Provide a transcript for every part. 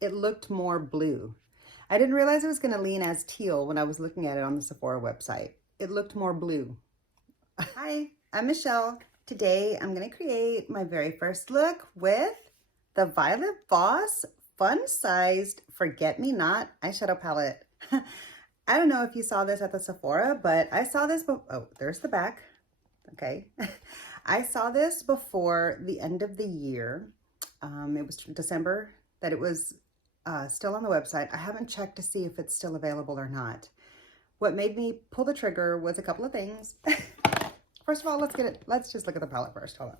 it looked more blue. I didn't realize it was going to lean as teal when I was looking at it on the Sephora website. It looked more blue. Hi, I'm Michelle. Today I'm going to create my very first look with the Violet Voss fun-sized Forget-Me-Not eyeshadow palette. I don't know if you saw this at the Sephora, but I saw this, oh, there's the back. Okay. I saw this before the end of the year. It was December that it was still on the website. I haven't checked to see if it's still available or not. What made me pull the trigger was a couple of things. First of all, let's just look at the palette first. Hold on.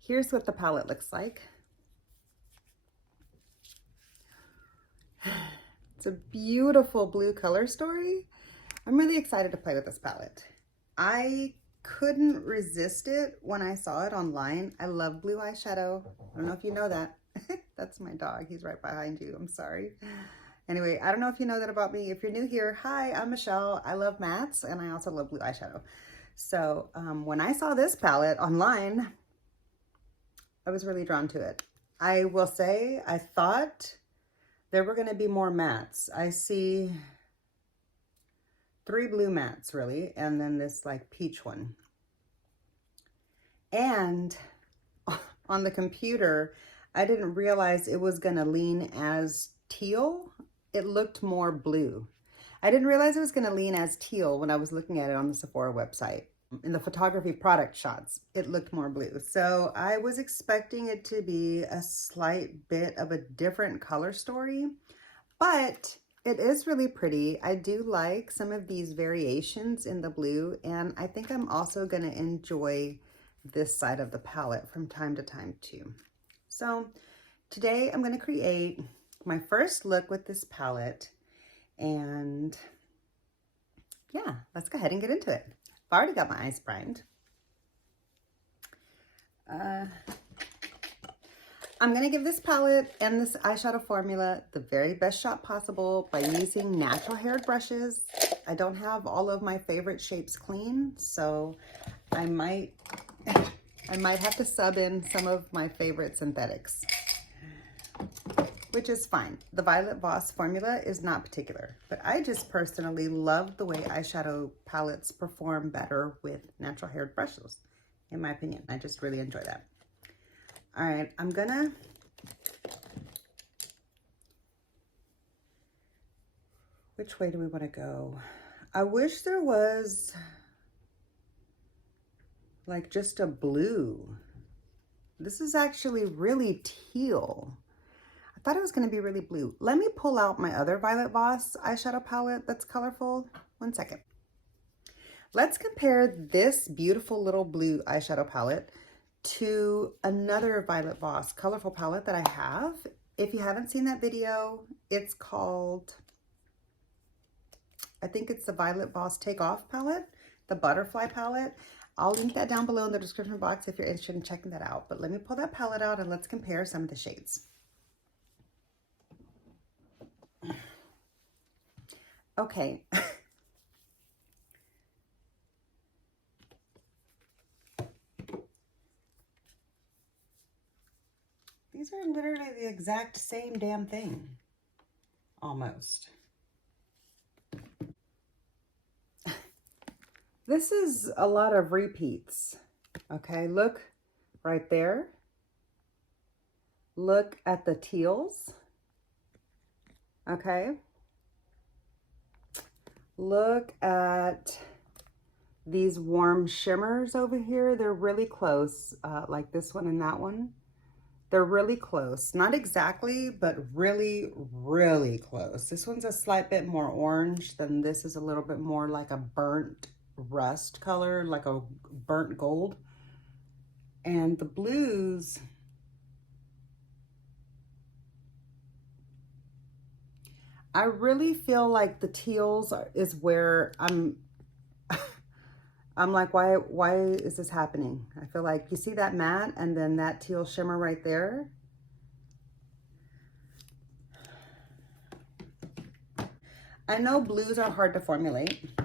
Here's what the palette looks like. It's a beautiful blue color story. I'm really excited to play with this palette. I couldn't resist it when I saw it online. I love blue eyeshadow. I don't know if you know that. That's my dog. He's right behind you. I'm sorry. Anyway, I don't know if you know that about me. If you're new here, hi, I'm Michelle. I love mattes and I also love blue eyeshadow. So when I saw this palette online, I was really drawn to it. I will say I thought there were going to be more mattes. I see 3 blue mattes really, and then this like peach one. And on the computer, I didn't realize it was going to lean as teal. It looked more blue. I didn't realize it was going to lean as teal when I was looking at it on the Sephora website. In the photography product shots, it looked more blue. So I was expecting it to be a slight bit of a different color story, but it is really pretty. I do like some of these variations in the blue, and I think I'm also going to enjoy this side of the palette from time to time too. So today I'm going to create my first look with this palette, and yeah, let's go ahead and get into it. I've already got my eyes primed. I'm going to give this palette and this eyeshadow formula the very best shot possible by using natural haired brushes. I don't have all of my favorite shapes clean, so I might have to sub in some of my favorite synthetics, which is fine. The Violet Voss formula is not particular, but I just personally love the way eyeshadow palettes perform better with natural haired brushes, in my opinion. I just really enjoy that. All right, I'm gonna which way do we want to go? I wish there was like just a blue. This is actually really teal. I thought it was going to be really blue. Let me pull out my other Violet Voss eyeshadow palette that's colorful. 1 second. Let's compare this beautiful little blue eyeshadow palette to another Violet Voss colorful palette that I have. If you haven't seen that video, it's called, I think it's the Violet Voss Take Off palette, the butterfly palette. I'll link that down below in the description box if you're interested in checking that out. But let me pull that palette out and let's compare some of the shades. Okay. These are literally the exact same damn thing, almost. This is a lot of repeats. Okay, look right there. Look at the teals. Okay. Look at these warm shimmers over here. They're really close, like this one and that one. They're really close. Not exactly, but really, really close. This one's a slight bit more orange than this is a little bit more like a burnt rust color, like a burnt gold. And the blues, I really feel like the teals is where I'm like, why is this happening? I feel like you see that matte and then that teal shimmer right there. I know blues are hard to formulate, which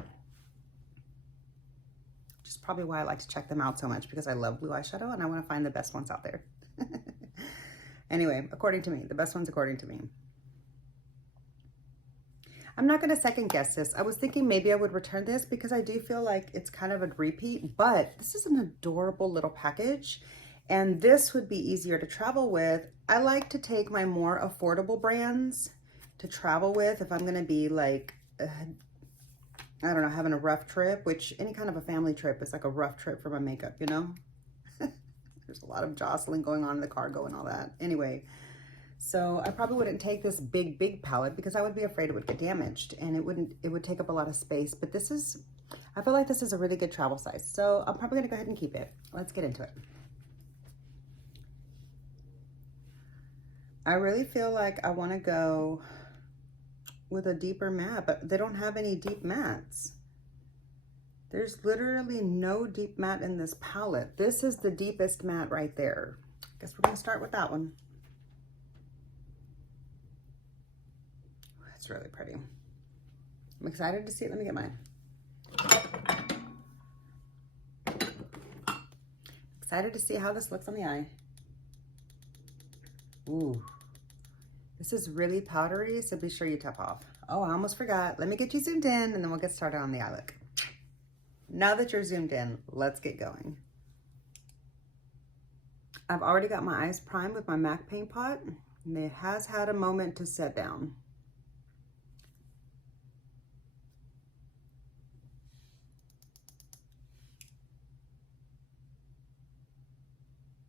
is probably why I like to check them out so much, because I love blue eyeshadow and I want to find the best ones out there. Anyway, according to me, the best one's according to me. I'm not going to second guess this. I was thinking maybe I would return this because I do feel like it's kind of a repeat, but this is an adorable little package and this would be easier to travel with. I like to take my more affordable brands to travel with if I'm going to be like, I don't know, having a rough trip, which any kind of a family trip is like a rough trip for my makeup, you know? There's a lot of jostling going on in the cargo and all that. Anyway. So I probably wouldn't take this big palette because I would be afraid it would get damaged and it would take up a lot of space. But this is, I feel like this is a really good travel size. So I'm probably gonna go ahead and keep it. Let's get into it. I really feel like I wanna go with a deeper matte, but they don't have any deep mattes. There's literally no deep matte in this palette. This is the deepest matte right there. Guess we're gonna start with that one. It's really pretty. I'm excited to see it. Let me get mine. Excited to see how this looks on the eye. Ooh, this is really powdery, so be sure you tap off. Oh, I almost forgot. Let me get you zoomed in and then we'll get started on the eye look. Now that you're zoomed in, let's get going. I've already got my eyes primed with my MAC paint pot and it has had a moment to set down.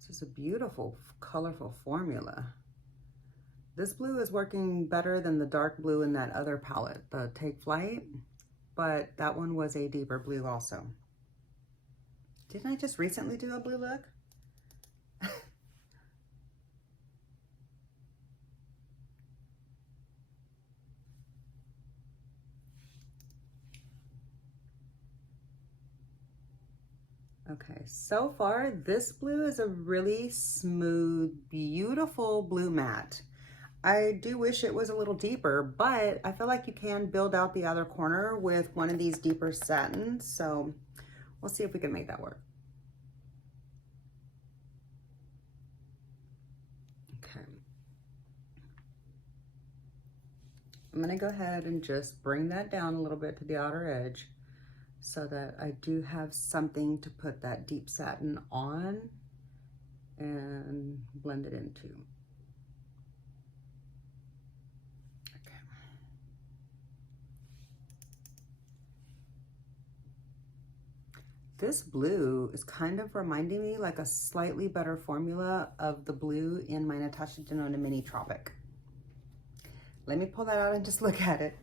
This is a beautiful, colorful formula. This blue is working better than the dark blue in that other palette, the Take Flight, but that one was a deeper blue also. Didn't I just recently do a blue look? Okay, so far this blue is a really smooth, beautiful blue matte. I do wish it was a little deeper, but I feel like you can build out the other corner with one of these deeper satins, so we'll see if we can make that work. Okay. I'm gonna go ahead and just bring that down a little bit to the outer edge, so that I do have something to put that deep satin on and blend it into. Okay. This blue is kind of reminding me like a slightly better formula of the blue in my Natasha Denona Mini Tropic. Let me pull that out and just look at it.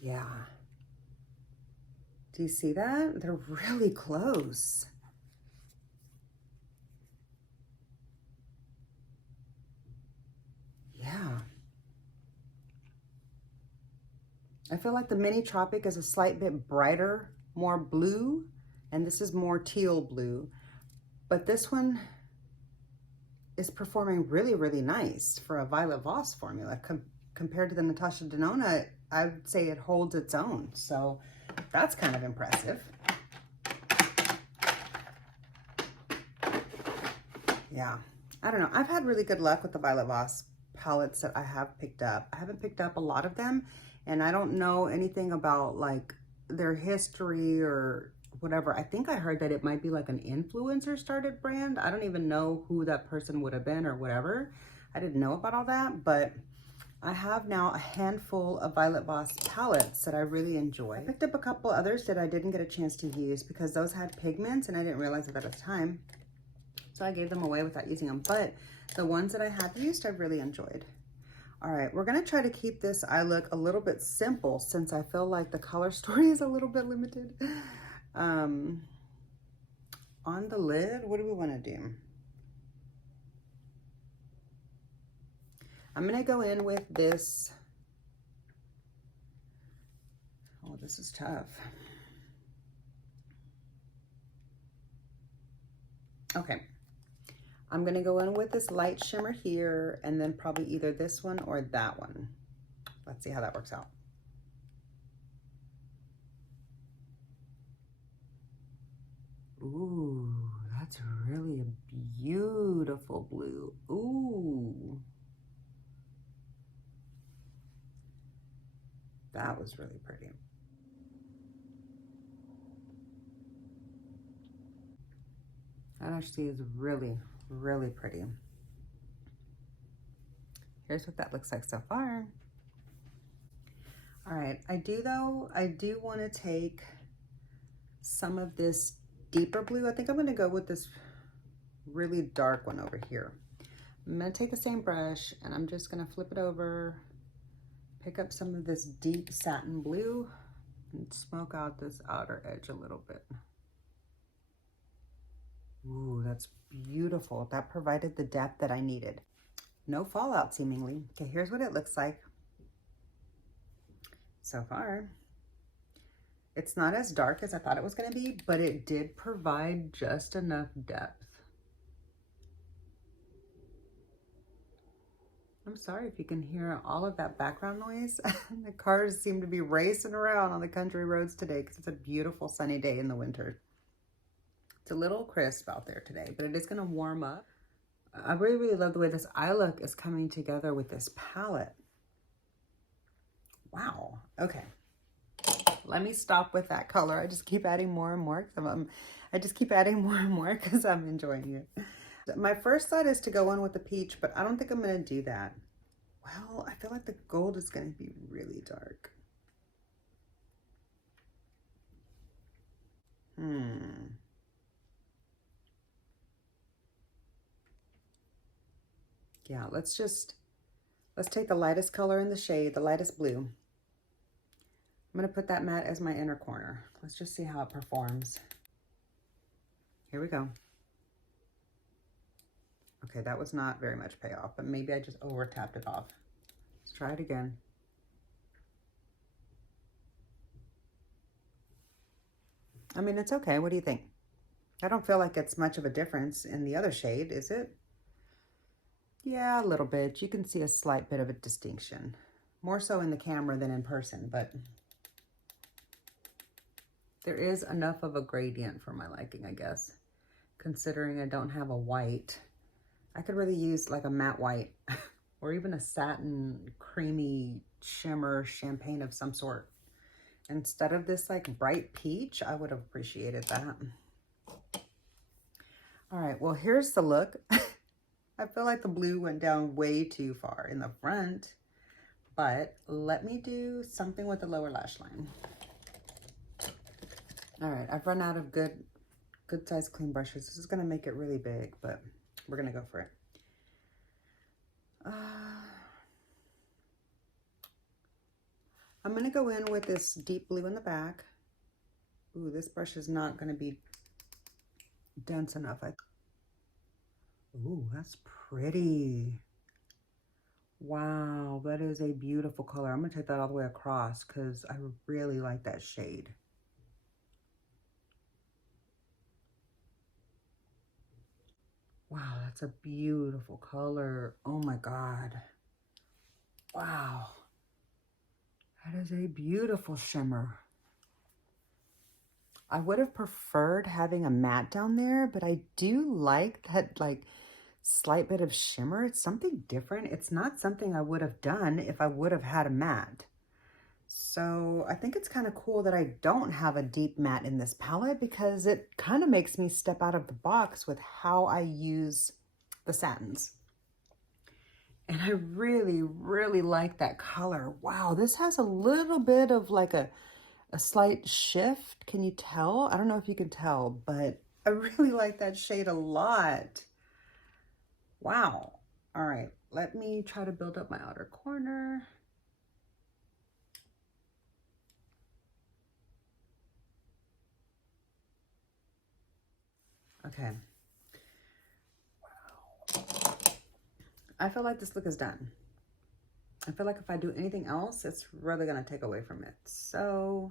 Yeah. Do you see that? They're really close. Yeah. I feel like the Mini Tropic is a slight bit brighter, more blue, and this is more teal blue. But this one is performing really, really nice for a Violet Voss formula. Compared to the Natasha Denona, I would say it holds its own. So that's kind of impressive. Yeah, I don't know. I've had really good luck with the Violet Voss palettes that I have picked up. I haven't picked up a lot of them, and I don't know anything about like their history or whatever. I think I heard that it might be like an influencer started brand. I don't even know who that person would have been or whatever. I didn't know about all that, but I have now a handful of Violet Voss palettes that I really enjoy. I picked up a couple others that I didn't get a chance to use because those had pigments and I didn't realize that at the time. So I gave them away without using them. But the ones that I have used, I really enjoyed. All right, we're gonna try to keep this eye look a little bit simple since I feel like the color story is a little bit limited. On the lid, what do we wanna do? I'm gonna go in with this. Oh, this is tough. Okay, I'm gonna go in with this light shimmer here and then probably either this one or that one. Let's see how that works out. Ooh, that's really a beautiful blue. Ooh. That was really pretty. That actually is really, really pretty. Here's what that looks like so far. All right, I do want to take some of this deeper blue. I think I'm going to go with this really dark one over here. I'm going to take the same brush and I'm just going to flip it over, pick up some of this deep satin blue and smoke out this outer edge a little bit. Ooh, that's beautiful. That provided the depth that I needed. No fallout seemingly. Okay, here's what it looks like so far. It's not as dark as I thought it was going to be, but it did provide just enough depth. I'm sorry if you can hear all of that background noise. The cars seem to be racing around on the country roads today because it's a beautiful sunny day in the winter. It's a little crisp out there today, but it is going to warm up. I really, really love the way this eye look is coming together with this palette. Wow. Okay. Let me stop with that color. I just keep adding more and more. I just keep adding more and more because I'm enjoying it. My first thought is to go on with the peach, but I don't think I'm going to do that. Well, I feel like the gold is going to be really dark. Yeah, let's take the lightest color in the shade, the lightest blue. I'm going to put that matte as my inner corner. Let's just see how it performs. Here we go. Okay, that was not very much payoff, but maybe I just over tapped it off. Let's try it again. I mean, it's okay. What do you think? I don't feel like it's much of a difference in the other shade, is it? Yeah, a little bit. You can see a slight bit of a distinction. More so in the camera than in person, but there is enough of a gradient for my liking, I guess. Considering I don't have a white, I could really use like a matte white or even a satin creamy shimmer champagne of some sort. Instead of this like bright peach, I would have appreciated that. All right, well, here's the look. I feel like the blue went down way too far in the front, but let me do something with the lower lash line. All right, I've run out of good size clean brushes. This is gonna make it really big, but we're gonna go for it. I'm gonna go in with this deep blue in the back. Ooh, this brush is not gonna be dense enough. Ooh, that's pretty. Wow, that is a beautiful color. I'm gonna take that all the way across because I really like that shade. Wow, that's a beautiful color. Oh my God. Wow. That is a beautiful shimmer. I would have preferred having a matte down there, but I do like that like slight bit of shimmer. It's something different. It's not something I would have done if I would have had a matte. So I think it's kind of cool that I don't have a deep matte in this palette because it kind of makes me step out of the box with how I use the satins. And I really, really like that color. Wow, this has a little bit of like a slight shift. Can you tell? I don't know if you can tell, but I really like that shade a lot. Wow. All right, let me try to build up my outer corner. Okay. Wow. I feel like this look is done. I feel like if I do anything else, it's really gonna take away from it. So,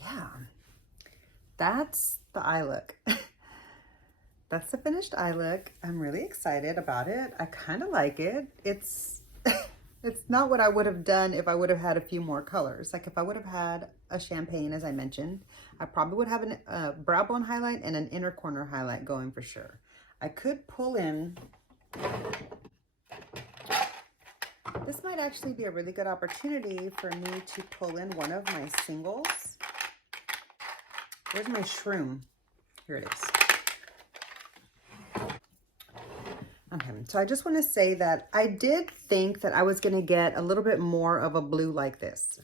yeah, that's the eye look. That's the finished eye look. I'm really excited about it. I kind of like it. It's It's not what I would have done if I would have had a few more colors. Like if I would have had a champagne, as I mentioned, I probably would have a brow bone highlight and an inner corner highlight going for sure. I could pull in, this might actually be a really good opportunity for me to pull in one of my singles. Where's my shroom? Here it is. Okay, so I just want to say that I did think that I was going to get a little bit more of a blue like this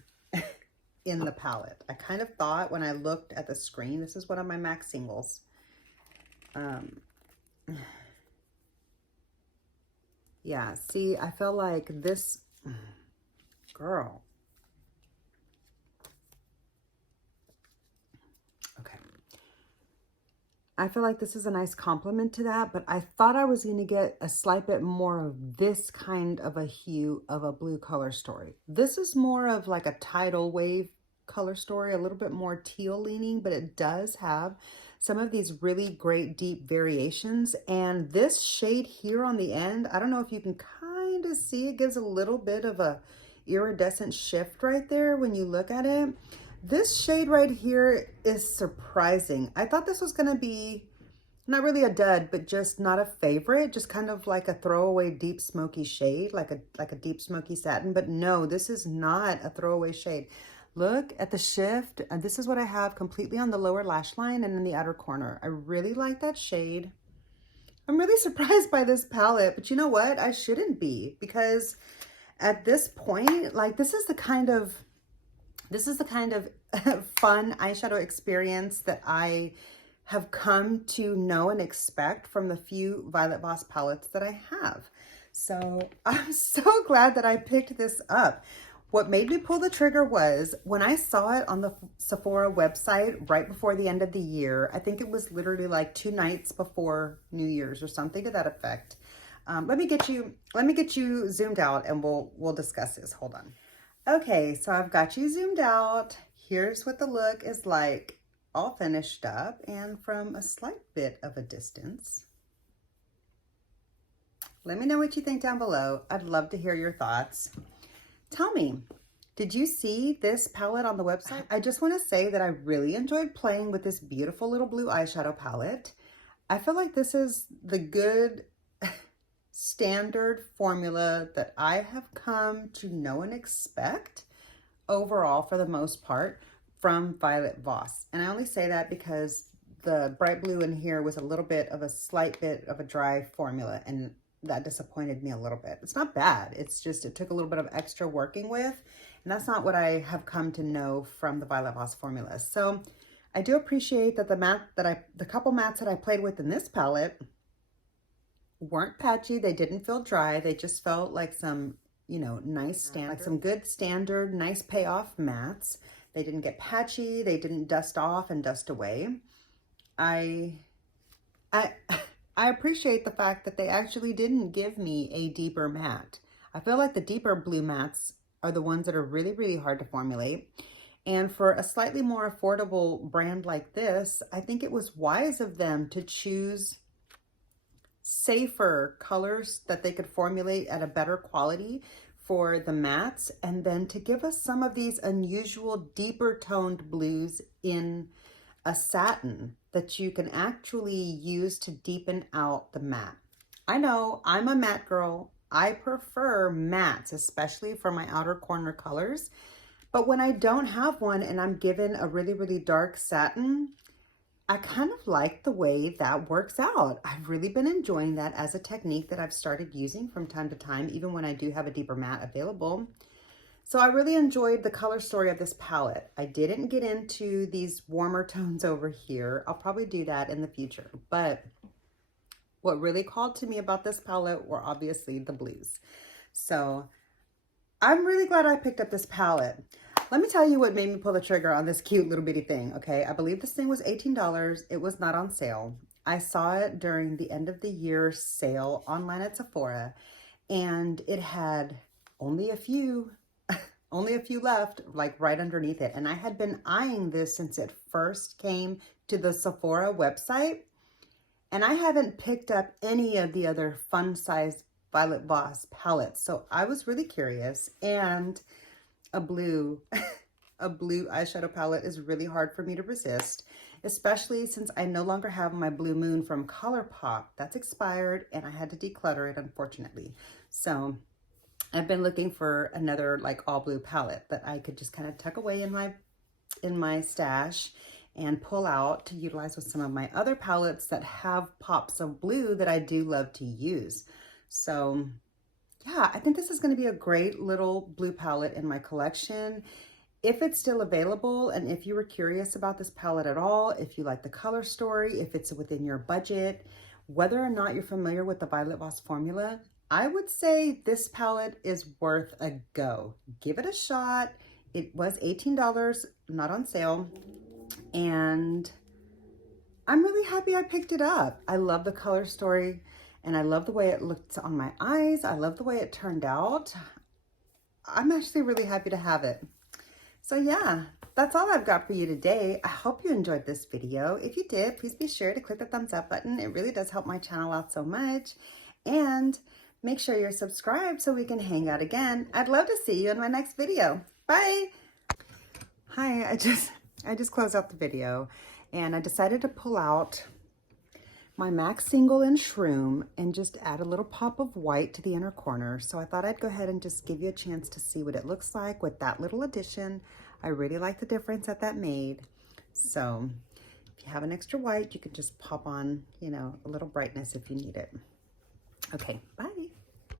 in the palette. I kind of thought when I looked at the screen, this is one of my MAC singles. Yeah, see, I feel like this, girl. Okay. I feel like this is a nice compliment to that, but I thought I was going to get a slight bit more of this kind of a hue of a blue color story. This is more of like a tidal wave color story, a little bit more teal leaning, but it does have some of these really great deep variations. And this shade here on the end, I don't know if you can kind of see, it gives a little bit of a iridescent shift right there when you look at it. This shade right here is surprising. I thought this was going to be not really a dud, but just not a favorite, just kind of like a throwaway deep smoky shade, like a deep smoky satin. But no, this is not a throwaway shade. Look at the shift. And this is what I have completely on the lower lash line and in the outer corner. I really like that shade. I'm really surprised by this palette, but you know what? I shouldn't be, because at this point, like this is the kind of fun eyeshadow experience that I have come to know and expect from the few Violet Voss palettes that I have. So I'm so glad that I picked this up. What made me pull the trigger was when I saw it on the Sephora website right before the end of the year. I think it was literally like 2 nights before New Year's or something to that effect. Let me get you zoomed out and we'll discuss this. Hold on. Okay, so I've got you zoomed out. Here's what the look is like, all finished up and from a slight bit of a distance. Let me know what you think down below. I'd love to hear your thoughts. Tell me, did you see this palette on the website? I just want to say that I really enjoyed playing with this beautiful little blue eyeshadow palette. I feel like this is the good standard formula that I have come to know and expect overall for the most part from Violet Voss. And I only say that because the bright blue in here was a little bit of a slight bit of a dry formula, and that disappointed me a little bit. It's not bad. It's just, it took a little bit of extra working with, and that's not what I have come to know from the Violet Voss formula. So I do appreciate that the couple mattes that I played with in this palette weren't patchy. They didn't feel dry. They just felt like some, you know, nice standard, like some good standard, nice payoff mattes. They didn't get patchy. They didn't dust off and dust away. I appreciate the fact that they actually didn't give me a deeper matte. I feel like the deeper blue mattes are the ones that are really, really hard to formulate. And for a slightly more affordable brand like this, I think it was wise of them to choose safer colors that they could formulate at a better quality for the mattes, and then to give us some of these unusual deeper toned blues in a satin that you can actually use to deepen out the matte. I know I'm a matte girl. I prefer mattes, especially for my outer corner colors. But when I don't have one and I'm given a really, really dark satin, I kind of like the way that works out. I've really been enjoying that as a technique that I've started using from time to time, even when I do have a deeper matte available. So I really enjoyed the color story of this palette. I didn't get into these warmer tones over here. I'll probably do that in the future. But what really called to me about this palette were obviously the blues. So I'm really glad I picked up this palette. Let me tell you what made me pull the trigger on this cute little bitty thing, okay? I believe this thing was $18. It was not on sale. I saw it during the end of the year sale online at Sephora, and it had only a few left, like right underneath it. And I had been eyeing this since it first came to the Sephora website, and I haven't picked up any of the other fun size Violet Voss palettes. So I was really curious, and a blue, a blue eyeshadow palette is really hard for me to resist, especially since I no longer have my Blue Moon from ColourPop. That's expired and I had to declutter it, unfortunately. So I've been looking for another like all blue palette that I could just kind of tuck away in my stash and pull out to utilize with some of my other palettes that have pops of blue that I do love to use. So yeah, I think this is going to be a great little blue palette in my collection. If it's still available, and if you were curious about this palette at all, if you like the color story, if it's within your budget, whether or not you're familiar with the Violet Voss formula, I would say this palette is worth a go. Give it a shot. It was $18, not on sale, and I'm really happy I picked it up. I love the color story, and I love the way it looked on my eyes. I love the way it turned out. I'm actually really happy to have it. So yeah, that's all I've got for you today. I hope you enjoyed this video. If you did, please be sure to click the thumbs up button. It really does help my channel out so much. And make sure you're subscribed so we can hang out again. I'd love to see you in my next video. Bye. Hi, I just closed out the video, and I decided to pull out my MAC Single in Shroom and just add a little pop of white to the inner corner. So I thought I'd go ahead and just give you a chance to see what it looks like with that little addition. I really like the difference that made. So if you have an extra white, you can just pop on, you know, a little brightness if you need it. Okay, bye.